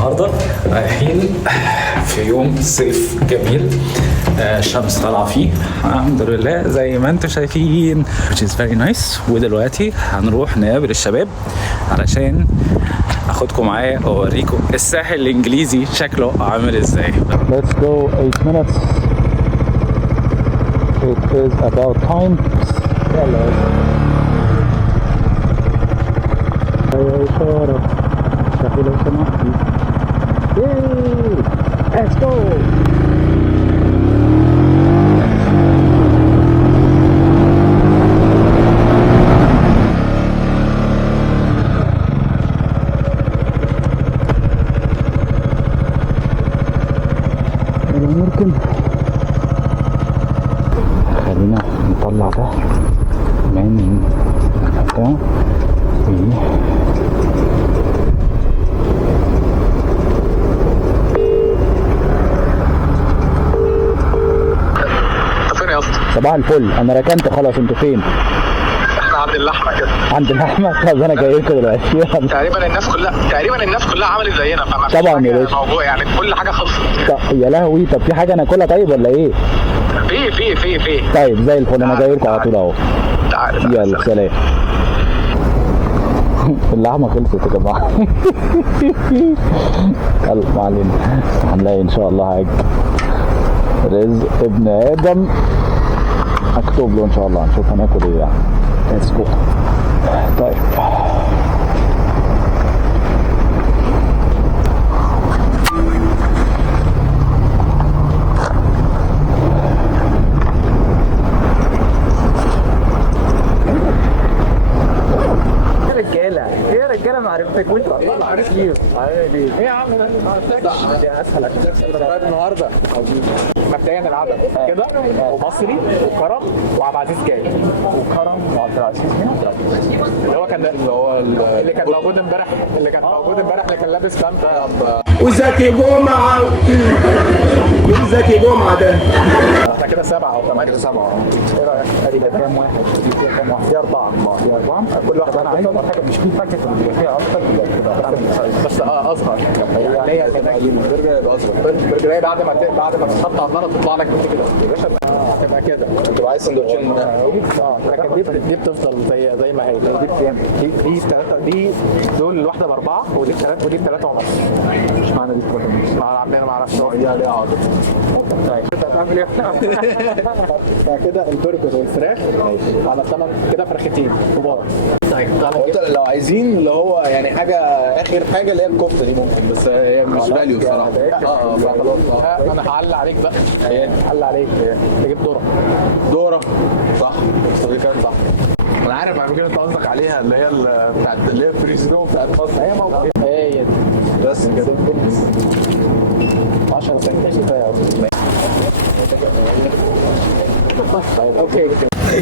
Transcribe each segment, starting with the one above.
النهارده رايحين في يوم صيف جميل، الشمس طالعه فيه الحمد لله زي ما انتم شايفين which is very nice. ودلوقتي هنروح نقابل الشباب علشان اخدكم معايا واوريكم الساحل الانجليزي شكله عامل ازاي. Let's go 8 minutes. It is about time. يلا يا إشارة شغل لو سمحتي. Let's go. ممكن خلينا نطلع ده من ده فين يا اسطى؟ صباح الفل، انا ركنت خلاص. انتوا فين؟ احنا عند اللحمه كده. عند اللحمه. طب انا جاي لكم دلوقتي. تقريبا الناس كلها عملت زينا، فما فيش طبعا يا حاجه باشا. موضوع يعني كل حاجه خلصت. يا لهوي، طب في حاجه ناكلها طيب ولا ايه؟ في طيب زي الفل، انا جاي لكم على طول اهو. تعال يلا سلام. اللحمه خلصت يا جماعه. يلا ما علينا، هنلاقي ان شاء الله حاجه. رزق ابن ادم اكتب له ان شاء الله. هنشوف هناكل ايه يعني. ليتس جو. طيب رجاله معرفتك وانت والله ما عارف ايه يا عم ده دي اسهل عشان تكسب النهارده. مبدئيا العدد كده ومصري وكرم وعبد العزيز جاي. وكرم وعبد العزيز هنا اللي كان موجود امبارح اللي كان لابس فانتا وزكي جمعة وزكي جمعة ده. احنا كده 7 أو 8. ايه رايك؟ ادي كام واحد؟ دي فيها كام واحد؟ دي 4. كل واحد انا عايز حاجه مش في باكيت اللي فيها اكتر كده بس اصغر. اللي هي البرجر يبقى اصغر. البرجر بعد ما تتحط على النار تطلع لك كده يا باشا، تبقى كده. تبقى عايز سندوتشين. لكن دي بتفضل زي ما هي. دي بكام؟ دي 3. دي دول الواحده ب4 ودي ب3 ودي ب3 ونص. مش معنى دي 3 ونص. عندنا ما اعرفش هو دي عليها عقد. طيب هتعمل ايه؟ كده البرجر والفراخ على ثمن كده فرختين كبار. طيب لو عايزين اللي هو يعني حاجة آخر حاجة اللي هي الكفتة دي ممكن، بس هي مش فاليو الصراحة. انا هعلق عليك بقى. هعلق عليك تجيب دورة. صح. دي كانت صح. انا عارف على فكرة انت قصدك عليها اللي هي بتاعت اللي هي فريزنو بتاعت خاصة. هي موجودة. هي بس كده 10 سنت كفايه. اوكي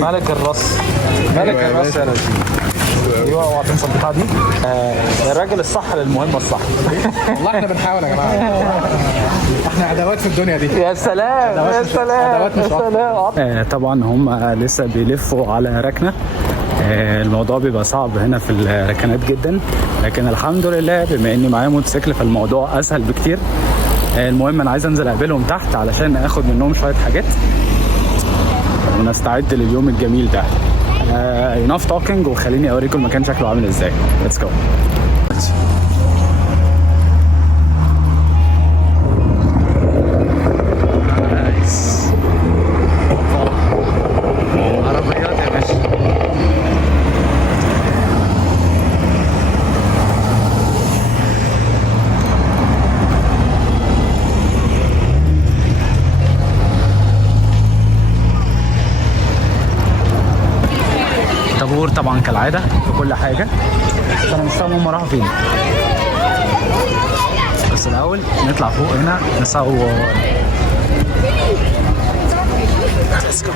ملك الرص يا رجل. ايوه اوعى تنسى البتاعه دي. الراجل الصح للمهمه الصح. والله احنا بنحاول يا جماعه. احنا ادوات في الدنيا دي. يا سلام يا سلام. طبعا هم لسه بيلفوا على ركنه. الموضوع بيبقى صعب هنا في الركنات جدا، لكن الحمد لله بما اني معايا موتوسيكل فالموضوع اسهل بكتير. المهم انا عايز انزل اقابلهم تحت علشان اخد منهم شويه حاجات ونستعد لليوم الجميل ده. enough talking وخليني اوريكم المكان شكله عامل ازاي. let's go. عربيات يا باشا. طابور طبعا كالعاده في كل حاجه، بس انا مش فاهم هم راحوا فين. بس الاول نطلع فوق هنا نصور. Let's go.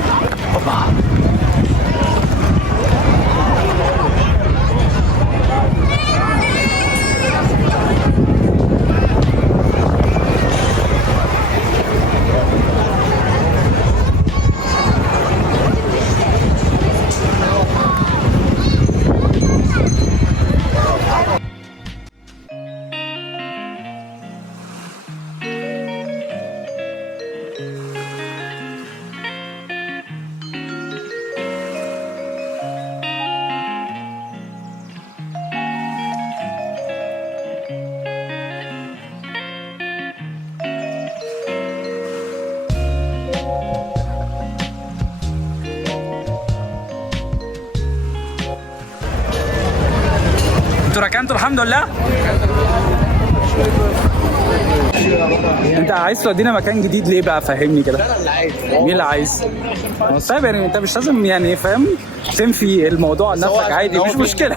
ركنتوا الحمد لله. انت عايز تودينا مكان جديد ليه بقى؟ فهمني كده. انا اللي عايز. مين اللي عايز؟ طيب يعني انت مش لازم يعني فاهم تنفي الموضوع عن نفسك عادي، مش مشكله.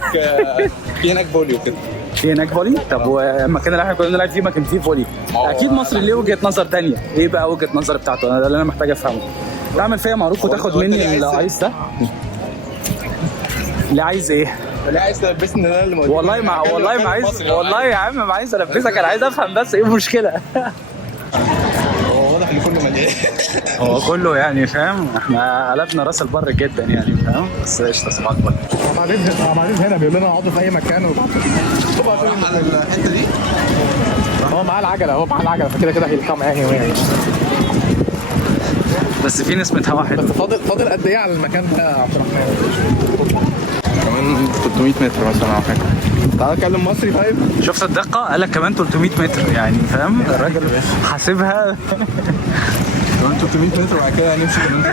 في هناك فولي وكده. في هناك فولي؟ طب والمكان اللي احنا كنا بنلعب فيه ما كان فيه فولي؟ اكيد مصر ليه وجهه نظر تانية. ايه بقى وجهه نظر بتاعته؟ انا ده اللي انا محتاج افهمه. تعمل فيا معروف وتاخد مني اللي عايز ده. اللي عايز ايه؟ لا عايز تلبسني انا اللي موجود. والله ما عايز، والله يا عم ما عايز البسك، انا عايز افهم بس ايه المشكله. هو واضح ان كله مليان. هو كله يعني فاهم، احنا قلبنا راس البر جدا يعني فاهم، بس قشطه صباح الفل. عمالين هنا بيقول لنا اقعدوا في اي مكان على الحته دي. هو معاه العجله فكده كده هيلقى معايا يعني. بس في نسمة هوا حلوه. بس فاضل قد ايه على المكان ده يا عبد الرحمن؟ كمان 300 متر مثلا على فكره. تعالى نتكلم مصري طيب. شفت الدقه؟ قال لك كمان 300 متر يعني فاهم، الراجل حاسبها. كمان 300 متر وبعد كده هنمشي كمان.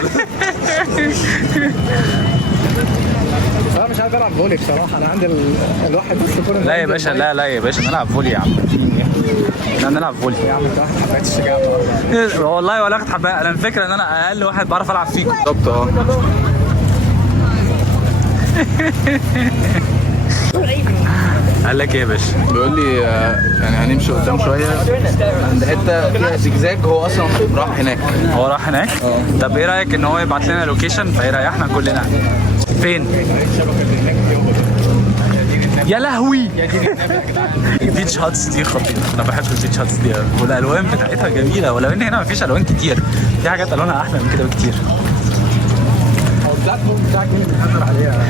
انا مش عايز العب فولي بصراحه، انا عندي الواحد بس كوره. لا يا باشا، لا يا باشا، نلعب فولي يا عم. لا نلعب فولي يا عم. انت واحد حبيت الشجاعه بصراحه. والله ولا اخد حبايه. انا الفكره ان انا اقل واحد بعرف العب فيكم. بالظبط. قال لك ايه يا باشا؟ بيقول لي يعني هنمشي قدام شويه عند حته فيها زجزاج، هو اصلا راح هناك. هو راح هناك؟ طب ايه رايك ان هو يبعت لنا لوكيشن فيريحنا كلنا؟ فين؟ يا لهوي. البيتش هاتس دي خطيره، انا بحب البيتش هاتس دي والالوان بتاعتها جميله، ولو ان هنا مفيش الوان كتير، في حاجات الوانها احلى من كده بكتير. هو البلاتفورم بتاعك مين اللي بتنزل عليها؟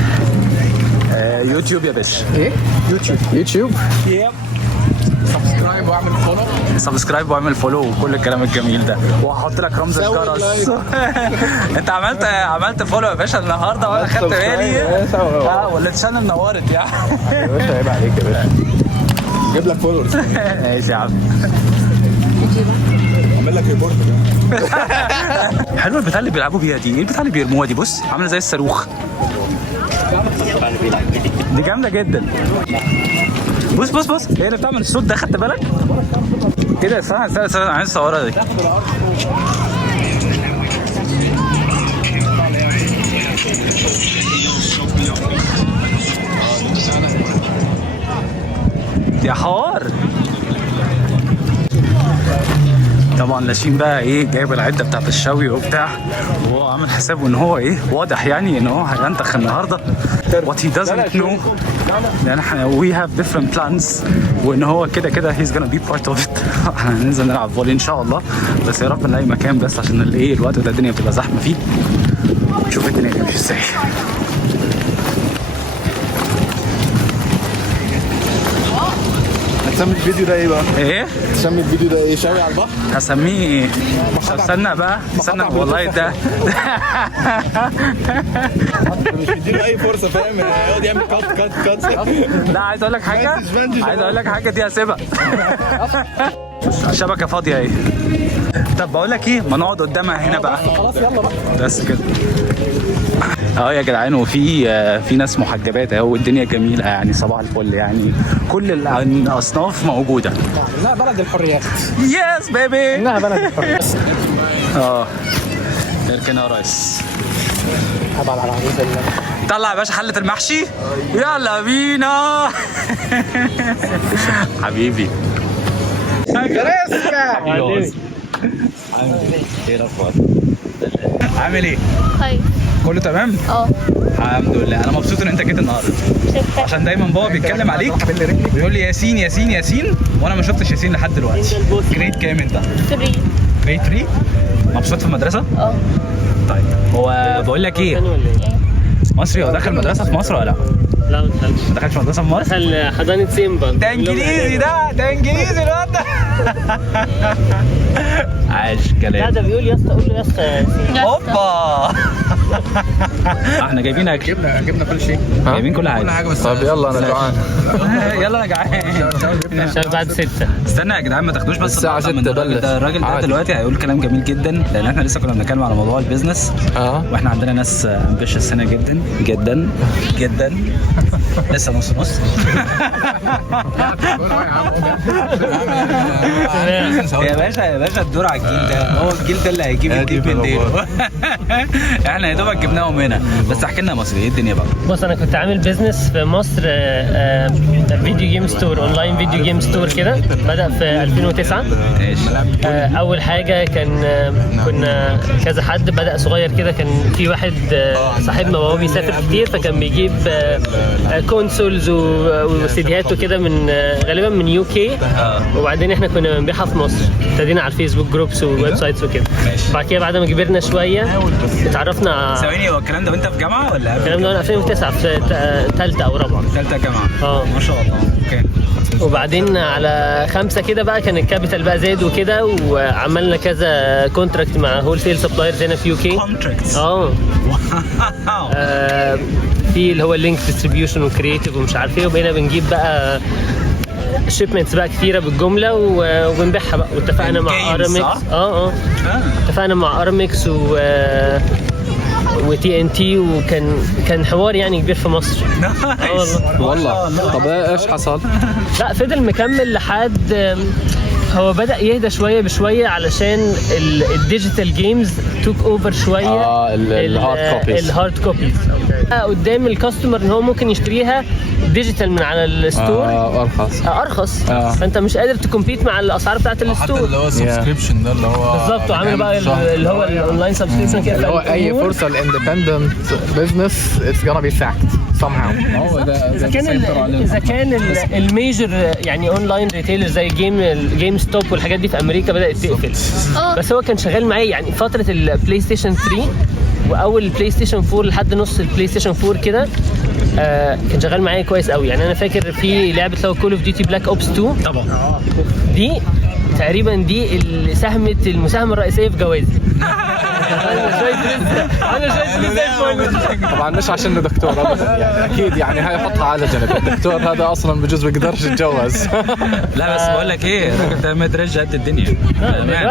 يوتيوب يا باشا. ايه؟ يوتيوب؟ يب. سبسكرايب واعمل فولو. سبسكرايب واعمل فولو وكل الكلام الجميل ده، وهحط لك رمز الجرس. انت عملت فولو يا باشا النهارده وانا خدت بالي. ولا الشانل نورت يا باشا. عيب عليك يا باشا. جيب لك فولورز. ماشي يا عم. اعمل لك ريبورت. حلوه البتاع اللي بيلعبوا بيها دي. ايه البتاع اللي بيرموها دي؟ بص عامله زي الصاروخ. دي جامده جدا. بص هي اللي بتعمل الصوت ده، خدت بالك؟ ايه ده؟ استنى عايز اصورها دي. يا حوار. طبعا لاشين بقى ايه، جايب العده بتاعت الشوي وبتاع، وهو عامل حسابه ان هو ايه، واضح يعني ان هو هينتخ النهارده. what he doesn't know لان احنا we have different plans، وان هو كده he's gonna be part of it. احنا هننزل نلعب فولي ان شاء الله، بس يا رب نلاقي مكان بس عشان الايه الوقت ده الدنيا بتبقى زحمه فيه. نشوف الدنيا تمشي ازاي. هتسمي الفيديو ده ايه بقى؟ ايه؟ تسمي الفيديو ده ايه؟ شاوي على البحر؟ هسميه ايه؟ استنى والله ده مش مديله اي فرصه فاهم، يقعد يعمل كات. لا عايز اقول لك حاجه دي هسيبها. الشبكه فاضيه اهي. طب بقول لك ايه، ما نقعد قدامها هنا بقى. خلاص يلا بقى. بس كده يا جدعان. وفي ناس محجبات اهو، والدنيا جميله يعني صباح الفل يعني، كل الاصناف موجوده. انها بلد الحريات. يس بيبي. انها بلد الحريات. اركن يا ريس. طبعا على عروس طلع يا باشا حله المحشي، يلا بينا. حبيبي ايه الاخبار؟ عامل ايه؟ طيب كله تمام؟ الحمد لله. انا مبسوط ان انت جيت النهارده، عشان دايما بابا بيتكلم عليك بيقول لي ياسين، وانا ما شفتش ياسين لحد دلوقتي. جريد كام انت؟ 3. جريد 3. مبسوط في المدرسه؟ طيب هو بقول لك ايه، مصري هو دخل مدرسه في مصر ولا لا؟ لا ما دخلش. ما دخلش مدرسه في مصر؟ دخل حضانة سيمبا. ده انجليزي، ده انجليزي الواد ده. عاش كلام. لا ده بيقول يا اسطى، قول له يا اسطى. اوبا. احنا جايبين اكل، جبنا كل شيء، جايبين كل حاجه بس. طب يلا انا جوعان. يلا انا جعان. عشان بعد 6. استنى يا جدعان ما تاخدوش بس الساعة 6 بلش. الراجل ده دلوقتي هيقول كلام جميل جدا، لان احنا لسه كنا بنتكلم على موضوع البيزنس. واحنا عندنا ناس امبيشس هنا جدا جدا جدا. لسه نص نص. يا باشا الدور على الجيل ده، هو الجيل ده اللي هيجيب الديب من ديله. احنا يا دوبك جبناهم هنا. بس احكي لنا مصر ايه الدنيا بقى؟ بص انا كنت عامل بيزنس في مصر، فيديو جيم ستور، اونلاين فيديو جيم ستور كده، بدأ في 2009. اول حاجه كنا كذا حد بدأ صغير كده. كان في واحد صاحبنا وهو بيسافر كتير، فكان بيجيب كونسولز وسيديات وكده من غالبا من يو كي، وبعدين احنا كنا بنبيعها في مصر. ابتدينا على الفيسبوك جروبس وويب سايتس وكده. بعد كده بعد ما كبرنا شويه اتعرفنا. ثواني، هو الكلام ده وانت في جامعه ولا؟ الكلام ده وانا 2009 في ثالثه او رابعه. ثالثه جامعه. ما شاء الله. اوكي. وبعدين على 5 كده بقى كان الكابيتال بقى زاد وكده، وعملنا كذا كونتراكت مع هول سيل سبلايرز هنا في يو كي. كونتراكتس. في اللي هو اللينك ديستريبيوشن وكرييتيف ومش عارف ايه، وبقينا بنجيب بقى شيبمنتس بقى كتيره بالجمله وبنبيعها بقى. واتفقنا مع ارامكس. اتفقنا مع ارامكس وتي ان تي، وكان حوار يعني كبير في مصر. والله. طب ايش حصل؟ لا فضل مكمل لحد هو بدأ يهدى شوية بشوية، علشان الديجيتال جيمز توك اوفر شوية. الهارد كوبيز قدام الكاستمر ان هو ممكن يشتريها ديجيتال من على الستور ارخص. فانت مش قادر تكمبيت مع الاسعار بتاعت الستور. حتى اللي هو السبسكريبشن ده اللي هو بالظبط، وعامل بقى اللي هو الاونلاين سبسكريبشن كده، اللي هو اي فرصه الاندبندنت بزنس اتس gonna be sacked somehow. هو ده اذا كان الميجر يعني اونلاين ريتيلر زي جيم ستوب والحاجات دي في امريكا بدات تقفل. بس هو كان شغال معايا يعني فتره البلاي ستيشن 3 واول البلاي ستيشن 4 لحد نص البلاي ستيشن 4 كده. كان شغال معايا كويس قوي. يعني انا فاكر في لعبه لو كول اوف ديوتي بلاك اوبس 2 طبعا، دي تقريبا دي اللي ساهمت المساهمه الرئيسيه في جوازي. طبعا مش عشان دكتور ابدا يعني، اكيد يعني هاي حطها على جنب. الدكتور هذا اصلا بجوز بيقدرش يتجوز. لا بس بقول لك ايه، الراجل ده مدرج قد الدنيا.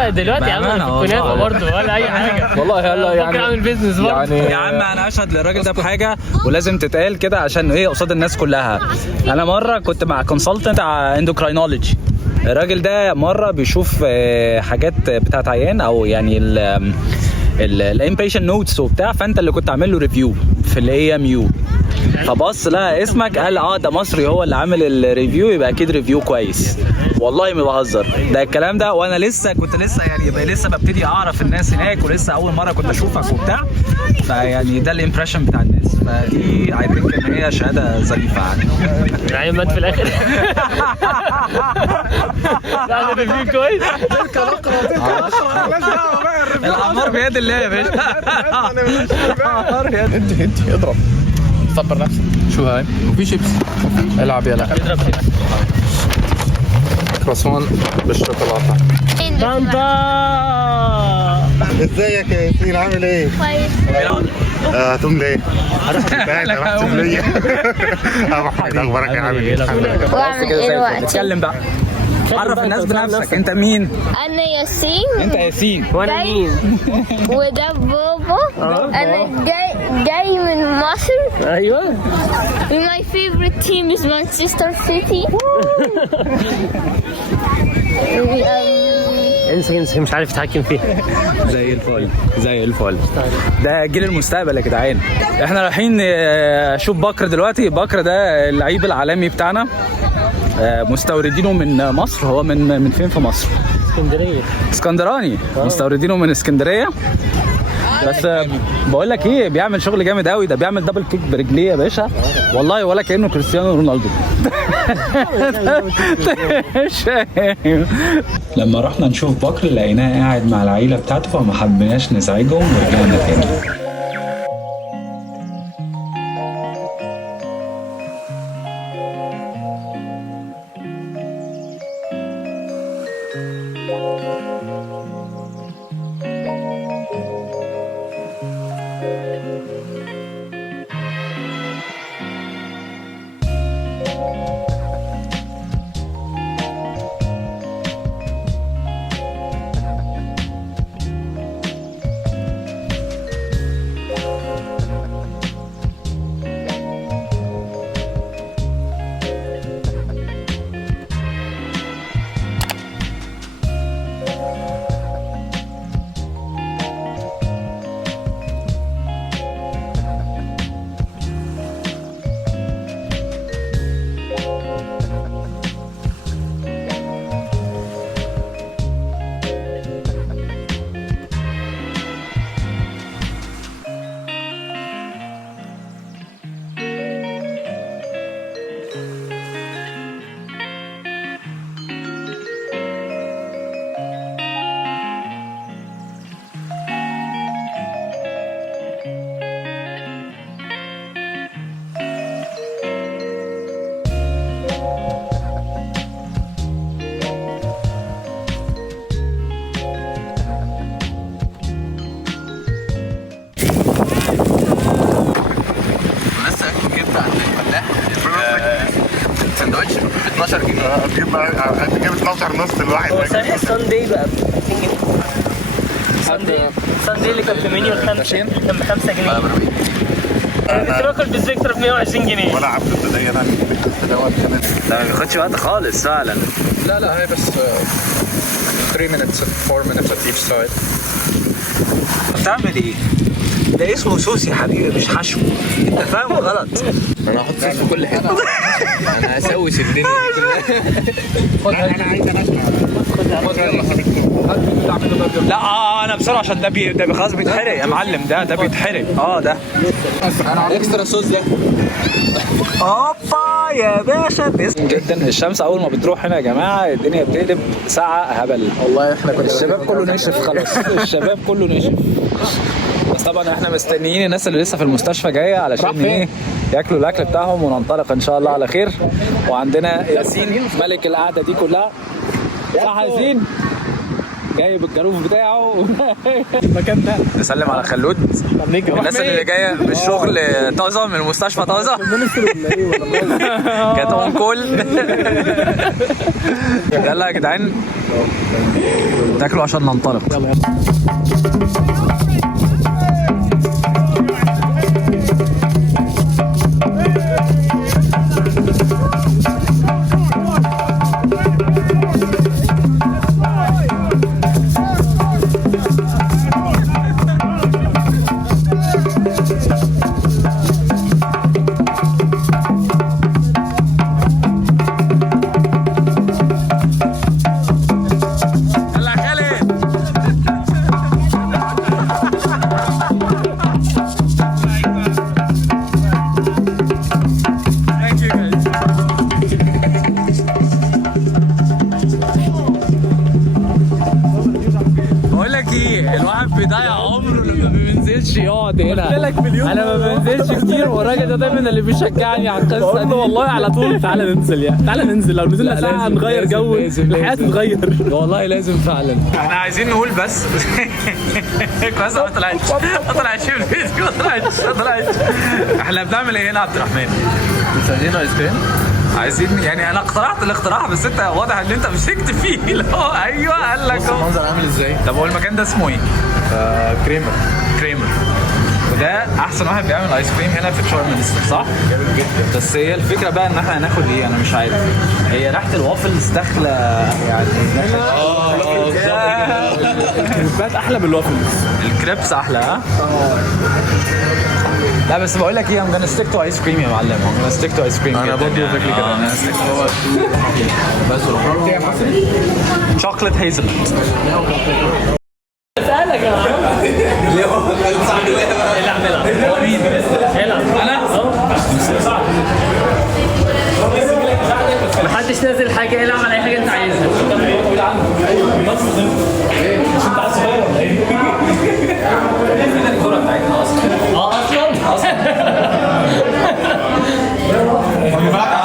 دلوقتي يا عم في الكنافه برضه ولا اي حاجه. والله هلا يعني اعمل بيزنس برضه. يا عم انا اشهد للراجل ده بحاجه ولازم تتقال كده عشان ايه قصاد الناس كلها. انا مره كنت مع كونسلتنت على اندوكراينولوجي. الراجل ده مره بيشوف حاجات بتاعت عيان او يعني الانبيشن نوتس وبتاع، فانت اللي كنت عامل له ريفيو في الاي ام يو، فبص لقى اسمك قال ده مصري هو اللي عامل الريفيو، يبقى اكيد ريفيو كويس. والله ما بهزر ده الكلام ده، وانا كنت لسه يعني لسه ببتدي اعرف الناس هناك، ولسه اول مره كنت اشوفك وبتاع، فيعني ده الامبريشن بتاع الناس. فدي اي ثينك ان هي شهاده ظريفه يعني مات في الاخر. لا الريفيو كويس. العمار بيد الله يا باشا. هدي اضرب، صبر نفسك. شو هاي؟ وفي شيبس. العب يلا. اضرب كده. كروسون بالشوكولاته. بامبا ازيك يا ياسين، عامل ايه؟ كويس. هتقوم ليه؟ هتقوم ليه؟ ابو حميد اخبارك يا عامل ايه؟ واعمل ايه دلوقتي؟ اتكلم بقى، عرف الناس بنفسك. انت مين؟ انا ياسين. انت ياسين. وانا مين؟ وده بابا. انا جاي من مصر. ايوه. My favorite team is Manchester City. انسى مش عارف يتحكم فيها. زي الفل. ده جيل المستقبل يا جدعان. احنا رايحين نشوف بكر دلوقتي. بكر ده اللعيب العالمي بتاعنا، مستوردينه من مصر. هو من فين في مصر؟ اسكندراني. مستوردينه من اسكندريه. بس بقول لك ايه، بيعمل شغل جامد قوي. ده بيعمل دبل كيك برجليه يا باشا، والله ولا كانه كريستيانو رونالدو. لما رحنا نشوف بكر لقيناه قاعد مع العيله بتاعته، فما حبيناش نزعجهم ورجعنا تاني. هتجيب 12 نص الواحد. هو صحيح الساندي بقى ب 2 جنيه. الساندي اللي كان في منيو كان ب 5 جنيه. كنت باكل بالزكتر ب 120 جنيه. ولا عبد الدنيا انا دوت كمان. لا ما بياخدش وقت خالص فعلا. لا هي بس 3 minutes and 4 minutes at each side. بتعمل ايه؟ ده اسمه صوص يا حبيبي مش حشو. انت فاهم غلط. انا هحط صوص في كل حته. انا هسوس الدنيا دي كلها. انا عايز لا انا بسرعه عشان ده خلاص بيتحرق يا معلم. ده بيتحرق. ده اكسترا صوص ده. اوبا يا باشا. جدا الشمس اول ما بتروح هنا يا جماعه الدنيا بتقلب ساعه هبل. والله احنا كنا الشباب كله نشف خلاص. الشباب كله نشف. بس طبعا احنا مستنيين الناس اللي لسه في المستشفى جايه علشان ايه ياكلوا الاكل بتاعهم وننطلق ان شاء الله على خير. وعندنا ياسين ملك القعده دي كلها. صح ياسين جايب الجاروف بتاعه. المكان ده نسلم على خلود. الناس اللي جايه من الشغل طازه من المستشفى طازه. كانت اون كول. يلا يا جدعان تاكلوا عشان ننطلق. بيضيع عمره لما ما بينزلش يقعد هنا. انا ما بنزلش كتير والراجل ده دايما اللي بيشجعني على القصه دي. والله على طول تعالى ننزل يعني. تعالى ننزل لو نزلنا ساعه نغير جو الحياه تتغير. والله لازم فعلا. احنا عايزين نقول بس كويس ما طلعتش في الفيديو. ما طلعتش. احنا بنعمل ايه هنا يا عبد الرحمن؟ بنسهلنا ايس كريم. عايزين يعني انا اقترحت الاقتراح بس انت واضح ان انت مسكت فيه. لا ايوه قال لك المنظر عامل ازاي؟ طب هو المكان ده اسمه ايه؟ كريمر. وده احسن واحد بيعمل ايس كريم هنا في شرم الشيخ صح؟ جامد جدا. بس هي الفكره بقى ان احنا هناخد ايه انا مش عارف. هي ريحه الوافلز داخله يعني. الكريبات احلى من الوافلز. الكريبس احلى ها؟ لا بس بقول لك ايه I'm gonna stick to ice cream يا معلم. I'm gonna stick to ice cream. انا برضه فكري كده. انا stick to بس chocolate hazelnut. سألك يا عم. ليه هو صاحب اللعبة؟ هو مين؟ انا؟ محدش نازل حاجة. العب على اي حاجة انت عايزها. مش انت عايز صغير ولا ايه؟ الكورة بتاعتنا اصلا. اصلا؟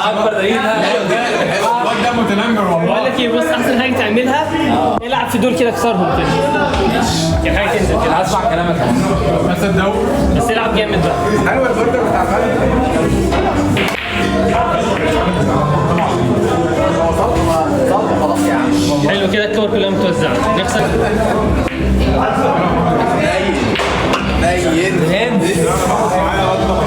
اكبر دليل ده متنمر والله. بقول لك ايه بص احسن حاجة تعملها العب في دول كده كسرهم كده. يعني حاجة تنزل كده. هسمع كلامك بس العب جامد بقى. حلو البرجر بتاع خلاص يا عم. حلو كده الكور كلها متوزعة. نغسل نين